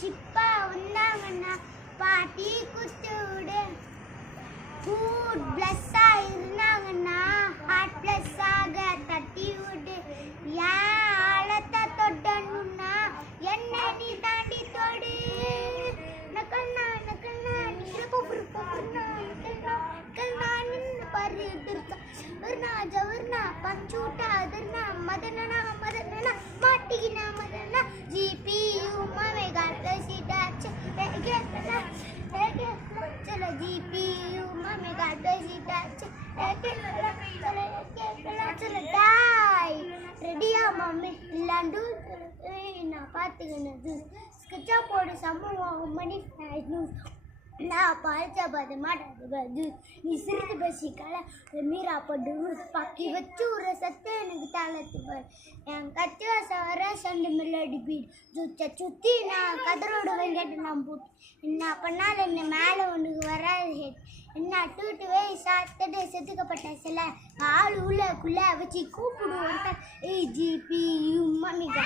ஷிப்பா வந்தாங்கன்னா பாட்டி குத்து விடு. ஃபுட் பிளஸ்ஸா இருந்தாங்கன்னா ஹார்ட் பிளஸ் ஆக தட்டி விடு. ஏன் ஆழத்தை தொட்டணும்னா என்ன நீ தாண்டி தொடு. நக்கல்னா நக்கல்னா நீல போப்புரு போப்புருனா நக்கல்னா நின்று பாரு எதிர்க்க வர்ணா ஜவர்ணா பஞ்சூட்டா அதர்னா மதனனா மதனனா மாட்டிக்கினா மதனா ஜிபியு மாமே காட்ட சீட்டாச்சு चलो जीपीयू मम्मी का सीटा चलो डाई ரெடியா மம்மி இல்லாண்டு நான் பார்த்துக்கினது ஸ்கெட்சா போடு சம்பவம் மணி நியூஸ் நான் படித்த பார்த்து மாட்டாது நீ சிரித்து பேசிக்கல மீரா பட்டு பக்கி வச்சு ஒரு சத்து எனக்கு தாளத்து பாரு என் கத்தி வர சண்டு மெல்லடி பீட் சுற்றி நான் கதரோடுவேன் கேட்டு நான் போட்டு என்ன பண்ணாலும் என்ன மேலே ஒன்றுக்கு வராது ஹெட் என்ன டூட்டுவே சாத்தடை செதுக்கப்பட்ட சில ஆள் உள்ளக்குள்ளே வச்சு கூப்பிடுவோம் ஜிபி மம்மிக்கா